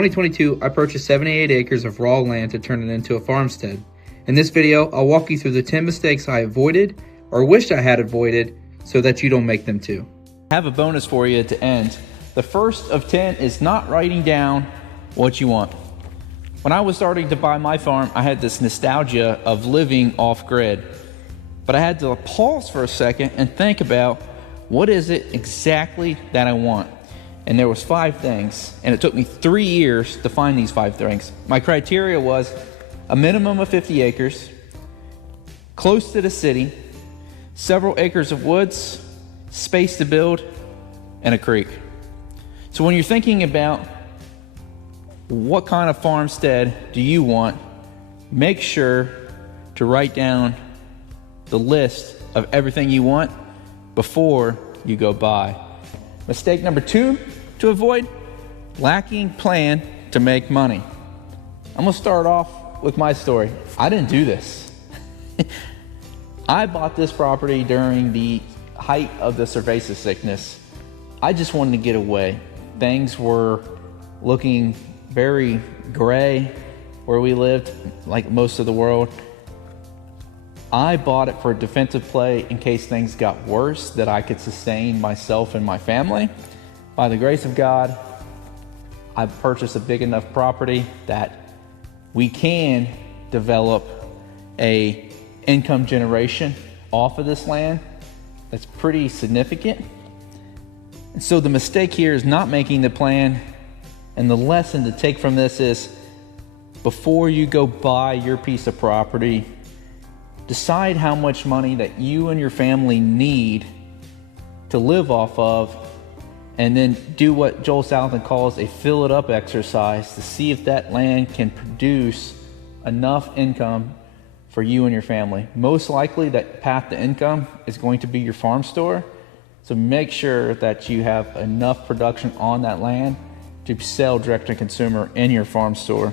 2022, I purchased 78 acres of raw land to turn it into a farmstead. In this video, I'll walk you through the 10 mistakes I avoided or wished I had avoided so that you don't make them too. I have a bonus for you to end. The first of 10 is not writing down what you want. When I was starting to buy my farm, I had this nostalgia of living off-grid. But I had to pause for a second and think about what is it exactly that I want. And there was 5 things, and it took me 3 years to find these 5 things. My criteria was a minimum of 50 acres, close to the city, several acres of woods, space to build, and a creek. So when you're thinking about what kind of farmstead do you want, make sure to write down the list of everything you want before you go buy. Mistake number 2 to avoid: lacking plan to make money. I'm gonna start off with my story. I didn't do this. I bought this property during the height of the cerveza sickness. I just wanted to get away. Things were looking very gray where we lived, like most of the world. I bought it for a defensive play in case things got worse, that I could sustain myself and my family. By the grace of God, I purchased a big enough property that we can develop a income generation off of this land that's pretty significant. And so the mistake here is not making the plan, and the lesson to take from this is, before you go buy your piece of property, decide how much money that you and your family need to live off of, and then do what Joel Salatin calls a fill it up exercise to see if that land can produce enough income for you and your family. Most likely that path to income is going to be your farm store. So make sure that you have enough production on that land to sell direct to consumer in your farm store.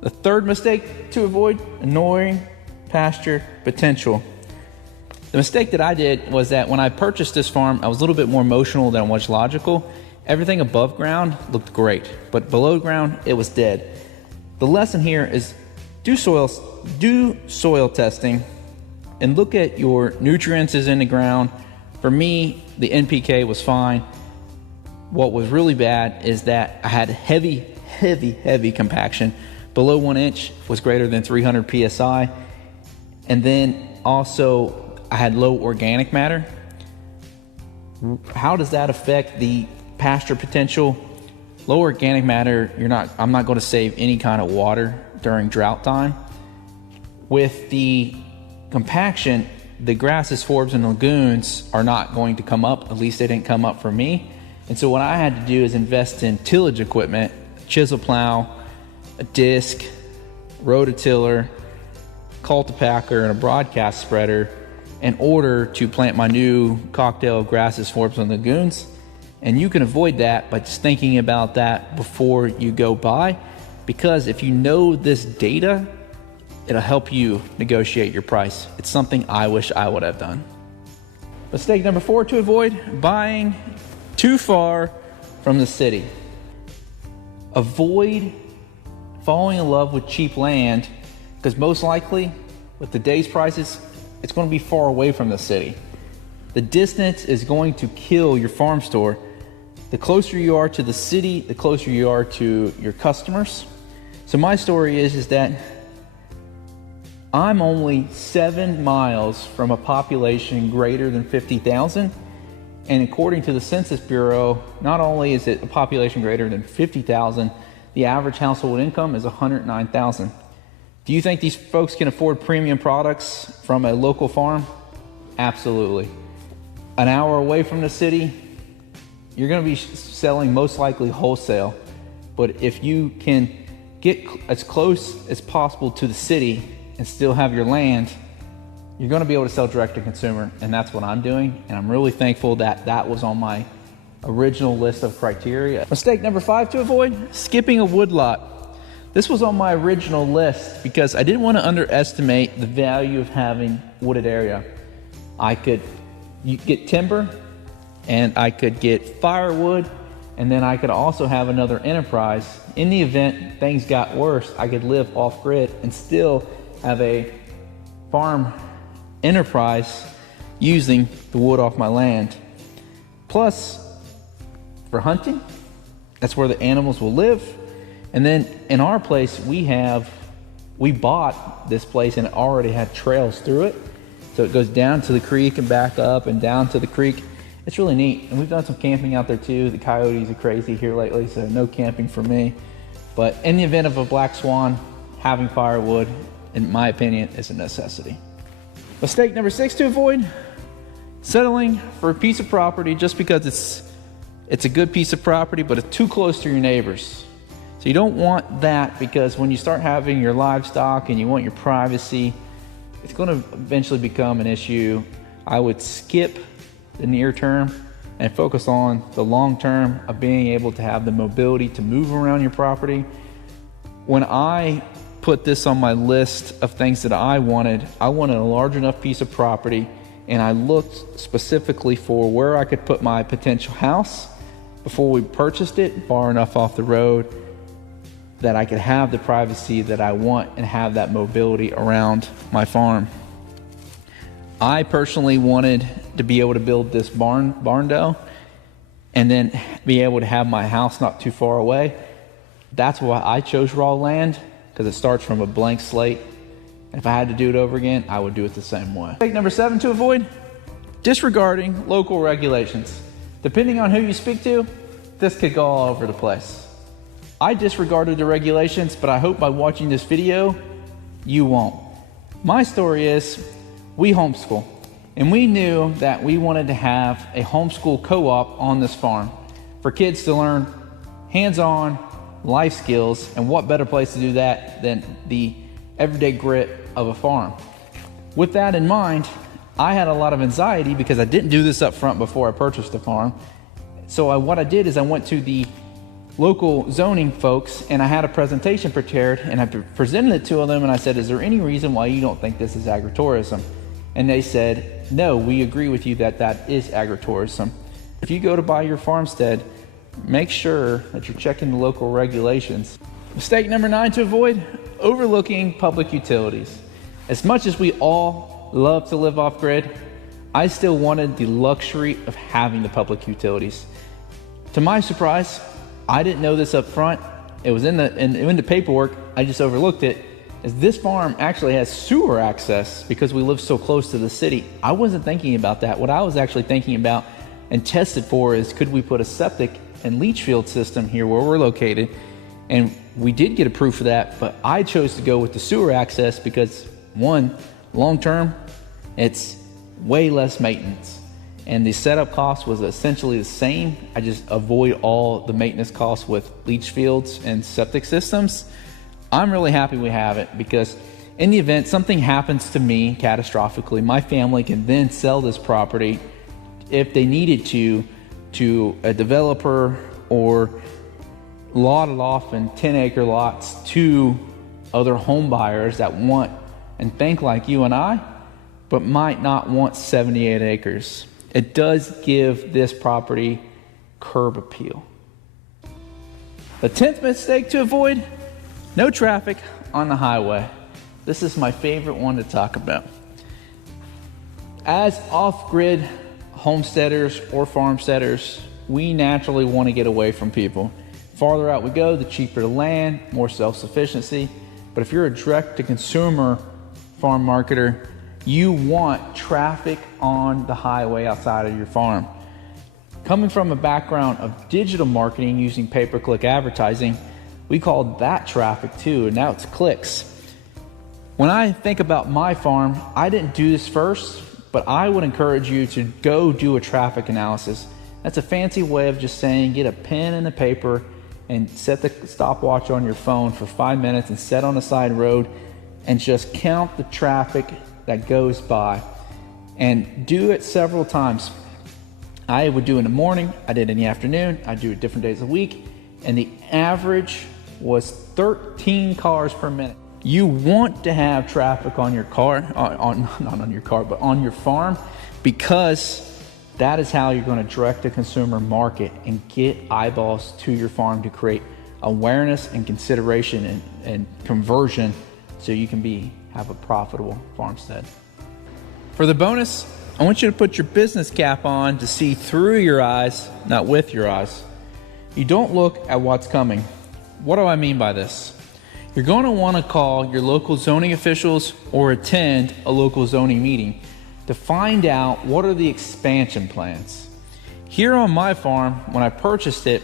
The third mistake to avoid: ignoring pasture potential. The mistake that I did was that when I purchased this farm, I was a little bit more emotional than I was logical. Everything above ground looked great, but below ground, it was dead. The lesson here is do soil testing and look at your nutrients in the ground. For me, the NPK was fine. What was really bad is that I had heavy compaction. Below 1 inch was greater than 300 PSI. And then also I had low organic matter. How does that affect the pasture potential? Low organic matter, I'm not going to save any kind of water during drought time. With the compaction, the grasses, forbs, and lagoons are not going to come up. At least they didn't come up for me. And so what I had to do is invest in tillage equipment, chisel plow, a disc, rototiller, cultipacker, and a broadcast spreader in order to plant my new cocktail of grasses, forbs, and lagoons. And you can avoid that by just thinking about that before you go buy, because if you know this data, it'll help you negotiate your price. It's something I wish I would have done. Mistake number 4 to avoid: buying too far from the city. Avoid falling in love with cheap land, because most likely with today's prices, it's going to be far away from the city. The distance is going to kill your farm store. The closer you are to the city, the closer you are to your customers. So my story is that I'm only 7 miles from a population greater than 50,000. And according to the Census Bureau, not only is it a population greater than 50,000, the average household income is 109,000. Do you think these folks can afford premium products from a local farm? Absolutely. An hour away from the city, you're going to be selling most likely wholesale. But if you can get as close as possible to the city and still have your land, you're going to be able to sell direct to consumer. And that's what I'm doing. And I'm really thankful that that was on my original list of criteria. Mistake number 5 to avoid: skipping a woodlot. This was on my original list because I didn't want to underestimate the value of having wooded area. I could get timber, and I could get firewood, And then I could also have another enterprise. In the event things got worse, I could live off grid and still have a farm enterprise using the wood off my land. Plus, for hunting, that's where the animals will live. And then in our place, we bought this place and it already had trails through it. So it goes down to the creek and back up and down to the creek. It's really neat. And we've done some camping out there too. The coyotes are crazy here lately, so no camping for me. But in the event of a black swan, having firewood, in my opinion, is a necessity. Mistake number 6 to avoid: settling for a piece of property just because it's a good piece of property, but it's too close to your neighbors. So you don't want that, because when you start having your livestock and you want your privacy, it's going to eventually become an issue. I would skip the near term and focus on the long term of being able to have the mobility to move around your property. When I put this on my list of things that I wanted a large enough piece of property, and I looked specifically for where I could put my potential house before we purchased it, far enough off the road that I could have the privacy that I want and have that mobility around my farm. I personally wanted to be able to build this barn dough and then be able to have my house not too far away. That's why I chose raw land, because it starts from a blank slate. If I had to do it over again, I would do it the same way. Mistake number 7 to avoid: disregarding local regulations. Depending on who you speak to, this could go all over the place. I disregarded the regulations, but I hope by watching this video, you won't. My story is, we homeschool, and we knew that we wanted to have a homeschool co-op on this farm for kids to learn hands-on life skills, and what better place to do that than the everyday grit of a farm. With that in mind, I had a lot of anxiety because I didn't do this up front before I purchased the farm. So what I did is I went to the local zoning folks and I had a presentation prepared, and I presented it to them, and I said, is there any reason why you don't think this is agritourism? And they said, no, we agree with you that that is agritourism. If you go to buy your farmstead, make sure that you're checking the local regulations. Mistake number 9 to avoid: overlooking public utilities. As much as we all love to live off grid, I still wanted the luxury of having the public utilities. To my surprise, I didn't know this up front. It was in the paperwork. I just overlooked it. As this farm actually has sewer access because we live so close to the city. I wasn't thinking about that. What I was actually thinking about and tested for is, could we put a septic and leach field system here where we're located? And we did get approved for that, but I chose to go with the sewer access because, one, long term, it's way less maintenance. And the setup cost was essentially the same. I just avoid all the maintenance costs with leach fields and septic systems. I'm really happy we have it, because in the event something happens to me catastrophically, my family can then sell this property if they needed to a developer, or lot it off in 10-acre lots to other home buyers that want and think like you and I, but might not want 78 acres. It does give this property curb appeal. The 10th mistake to avoid: no traffic on the highway. This is my favorite one to talk about. As off-grid homesteaders or farmsteaders, we naturally want to get away from people. Farther out we go, the cheaper the land, more self-sufficiency. But if you're a direct-to-consumer farm marketer, you want traffic on the highway outside of your farm. Coming from a background of digital marketing using pay-per-click advertising, we called that traffic too, and now it's clicks. When I think about my farm, I didn't do this first, but I would encourage you to go do a traffic analysis. That's a fancy way of just saying, get a pen and a paper and set the stopwatch on your phone for 5 minutes and set on a side road and just count the traffic that goes by, and do it several times. I would do it in the morning, I did it in the afternoon, I do it different days of the week, and the average was 13 cars per minute. You want to have traffic on your car, not on your car, but on your farm, because That is how you're going to direct the consumer market and get eyeballs to your farm to create awareness and consideration and conversion so you can have a profitable farmstead. For the bonus, I want you to put your business cap on to see through your eyes, not with your eyes. You don't look at what's coming. What do I mean by this? You're going to want to call your local zoning officials or attend a local zoning meeting to find out what are the expansion plans. Here on my farm, when I purchased it,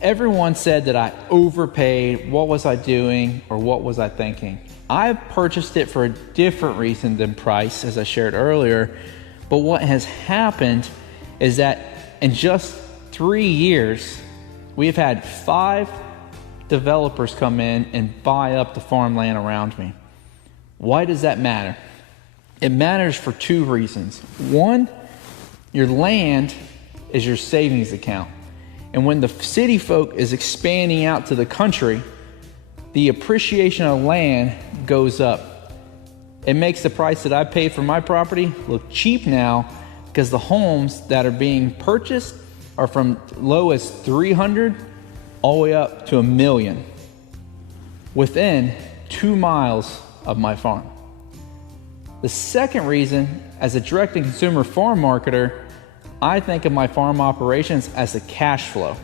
everyone said that I overpaid. What was I doing, or what was I thinking? I purchased it for a different reason than price, as I shared earlier. But what has happened is that in just 3 years, we've had 5 developers come in and buy up the farmland around me. Why does that matter? It matters for 2 reasons. One, your land is your savings account. And when the city folk is expanding out to the country, the appreciation of land goes up. It makes the price that I paid for my property look cheap now, because the homes that are being purchased are from low as 300 all the way up to $1 million within 2 miles of my farm. The second reason, as a direct and consumer farm marketer, I think of my farm operations as a cash flow.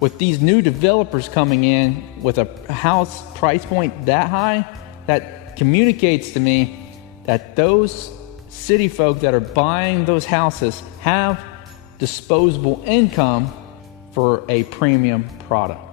With these new developers coming in with a house price point that high, that communicates to me that those city folk that are buying those houses have disposable income for a premium product.